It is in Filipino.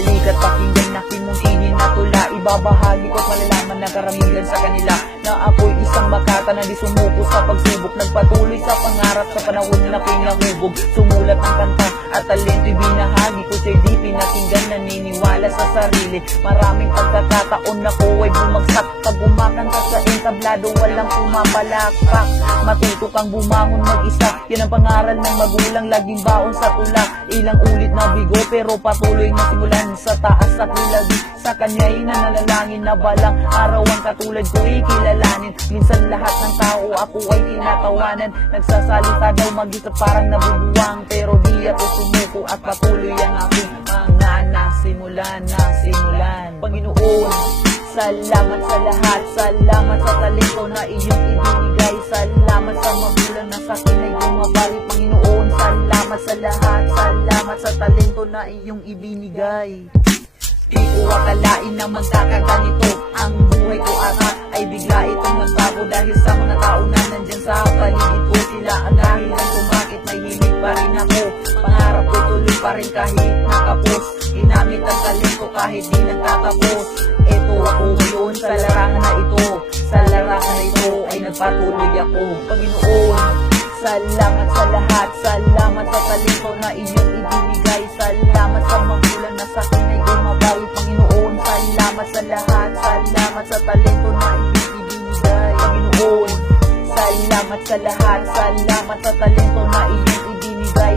Halika't pakinggan aking muntihin na tula. Ibabahagi ko't malalaman na karamihan sa kanila na ako'y isang makata na di sumuko sa pagsubok. Nagpatuloy sa pangarap sa panahon na pinahubog. Sumulat ng kanta at talento'y binahagi ko siya'y di pinakinggan. Naniniwala sa sarili, maraming pagkakataon ako ay bumagsak. Pag umakanta sa entablado, walang pumapalakpak. Matuto kang bumangon mag-isa, yan ang pangaral ng magulang. Laging baon sa tula, ilang ulit na bigo, pero patuloy na simulan. Sa taas at lagi, sa kanya'y nananalangin na balang araw ang katulad ko ikilalanin. Minsan lahat ng tao ako ay tinatawanan. Nagsasalita daw mag-isa parang nabubuwang, pero di ako sumuko at patuloy ang aking mga nasimulan. Panginoon, salamat sa lahat, salamat sa talento na iyong ibinigay. Salamat sa magulang na sa akin ay bumabali. Panginoon, salamat sa lahat, salamat sa talento na iyong ibinigay. Di ko akalain na magkakaganito ang buhay ko ata ay bigla itong nagbago dahil sa mga tao na nandyan sa paligid ko. Sila ang dahilan kung bakit may hilig pa rin ako. Pangarap ko tuloy pa rin kahit nakapos. Ginamit ang talento kahit di nagtatapos. Eto ako ngayon sa larangan na ito. Sa larangan na ito ay nagpatuloy ako. Panginoon, salamat sa lahat, salamat sa talento na iyong ibinigay. Salamat sa magulang na sa akin ay gumabawi. Panginoon, salamat sa lahat, salamat sa talento na iyong ibinigay. Panginoon, salamat sa lahat, salamat sa talento na iyong ibinigay.